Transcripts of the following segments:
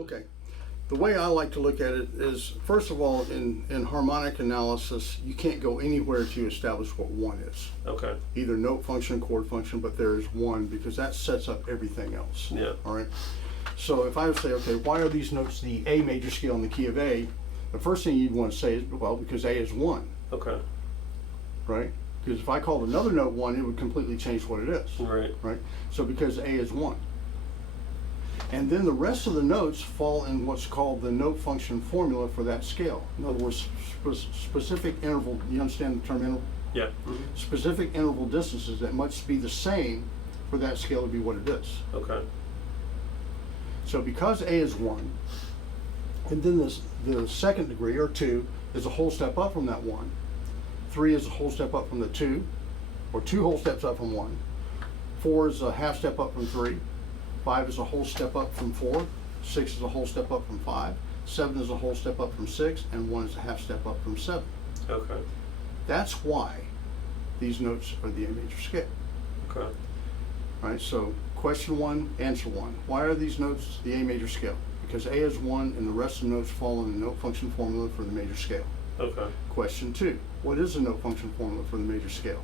Okay. The way I like to look at it is, first of all, in harmonic analysis, you can't go anywhere to establish what one is. Okay. Either note function, chord function, but there is one because that sets up everything else. Yeah. All right. So if I would say, okay, why are these notes the A major scale in the key of A? The first thing you'd want to say is, well, because A is 1. Okay. Right? Because if I called another note 1, it would completely change what it is. Right. Right? So because A is 1. And then the rest of the notes fall in what's called the note function formula for that scale. In other words, specific interval, you understand the term interval? Yeah. Mm-hmm. Specific interval distances that must be the same for that scale to be what it is. Okay. So because A is 1, and then the second degree, or 2, is a whole step up from that 1. 3 is a whole step up from the 2, or 2 whole steps up from 1. 4 is a half step up from 3. 5 is a whole step up from 4. 6 is a whole step up from 5. 7 is a whole step up from 6. And 1 is a half step up from 7. Okay. That's why these notes are the A major scale. Okay. All right, so question 1, answer 1. Why are these notes the A major scale? Because A is 1 and the rest of the notes fall in the note function formula for the major scale. Okay. Question 2, what is the note function formula for the major scale?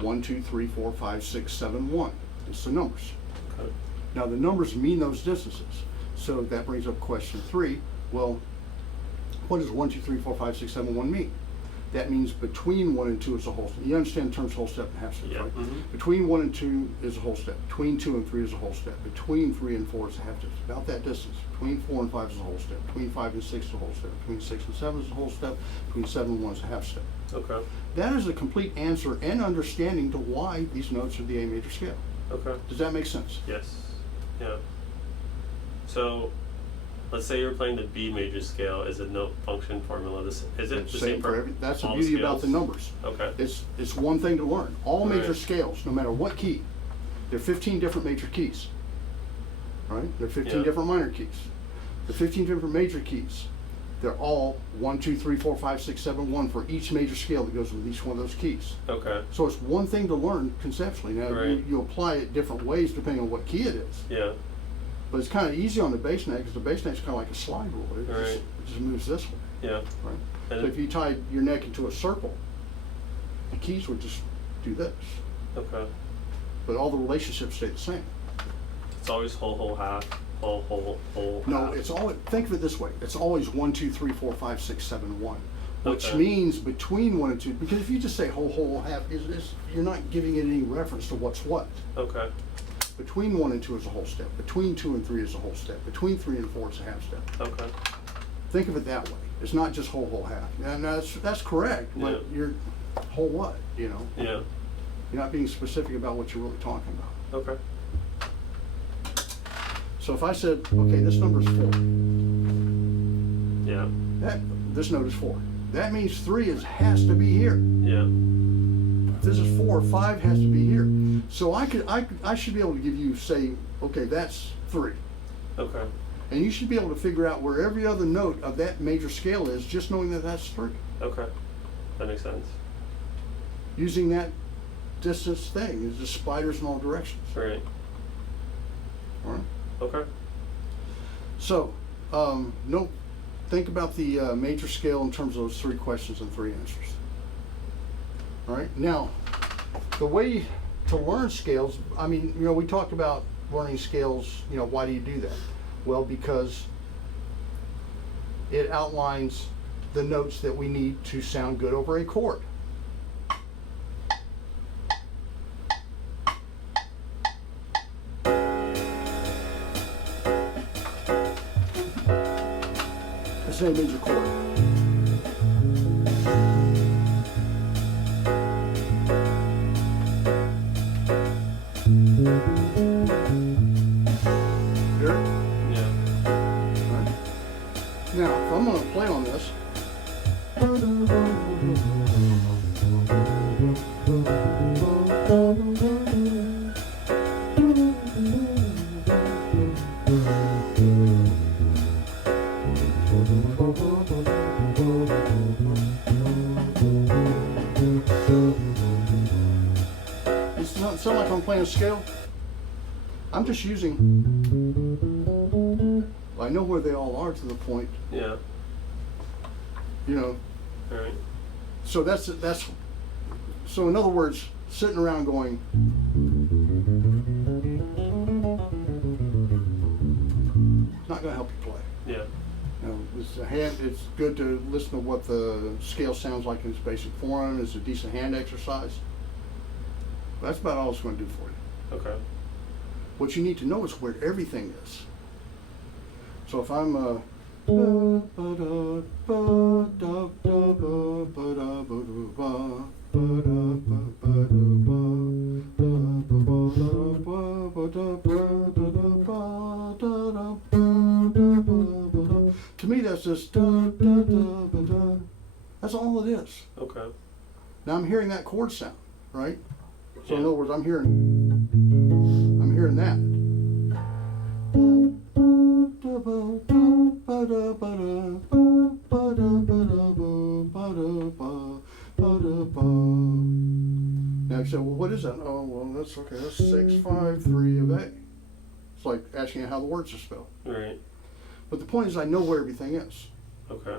1, 2, 3, 4, 5, 6, 7, 1. It's the numbers. Okay. Now the numbers mean those distances. So that brings up question 3. Well, what does 1, 2, 3, 4, 5, 6, 7, 1 mean? That means between 1 and 2 is a whole step. You understand the terms whole step and half step, Yeah. right? Mm-hmm. Between 1 and 2 is a whole step. Between 2 and 3 is a whole step. Between 3 and 4 is a half step. It's about that distance. Between 4 and 5 is a whole step. Between 5 and 6 is a whole step. Between 6 and 7 is a whole step. Between 7 and 1 is a half step. Okay. That is a complete answer and understanding to why these notes are the A major scale. Okay. Does that make sense? Yes. Yeah. So, let's say you're playing the B major scale. Is a note function formula? Is it the same for every? That's the all beauty scales? about the numbers. Okay. It's one thing to learn. All major Right. scales, no matter what key, there are 15 different major keys. Right? There are 15 Yeah. different minor keys. The 15 different major keys, they're all 1, 2, 3, 4, 5, 6, 7, 1 for each major scale that goes with each one of those keys. Okay. So it's one thing to learn conceptually. Now Right. you apply it different ways depending on what key it is. Yeah. But it's kind of easy on the bass neck because the bass neck's kind of like a slide rule. It Right. just moves this way. Yeah. Right? And So if you tied your neck into a circle, the keys would just do this. okay. But all the relationships stay the same. It's always whole, half, whole, No, half. it's always, think of it this way. It's always 1, 2, 3, 4, 5, 6, 7, 1. Which Okay. means between 1 and 2, because if you just say whole, half, you're not giving it any reference to what's what. Okay. Between 1 and 2 is a whole step. Between 2 and 3 is a whole step. Between 3 and 4 is a half step. Okay. Think of it that way. It's not just whole, half. And that's correct, but Yeah. you're whole what, you know? Yeah. You're not being specific about what you're really talking about. Okay. So if I said, okay, this number's 4, Yeah. this note is 4. That means 3 has to be here. Yeah. If this is 4, 5 has to be here. So I should be able to give you, say, okay, that's 3. Okay. And you should be able to figure out where every other note of that major scale is just knowing that that's 3. Okay. That makes sense. Using that distance thing, is just spiders in all directions. Right. All right? Okay. So, think about the major scale in terms of those 3 questions and 3 answers. All right. Now, the way to learn scales, I mean, you know, we talked about learning scales. You know, why do you do that? Well, because it outlines the notes that we need to sound good over a chord. That's a major chord. Here? Yeah. Right. Now, if I'm going to play on this, it's not sound like I'm playing a scale. I'm just using I know where they all are to the point, Yeah. you know. All right. So so in other words, sitting around going, it's not going to help you play. Yeah. You know, it's good to listen to what the scale sounds like in its basic form. It's a decent hand exercise. But that's about all it's going to do for you. Okay. What you need to know is where everything is. So if I'm to me that's just that's all it is. Okay. Now I'm hearing that chord sound, right? So in Yeah. other words, I'm hearing that. Now you say, well, what is that? Oh, well, that's okay. That's 6, 5, 3 of A. It's like asking how the words are spelled. Right. But the point is, I know where everything is. Okay.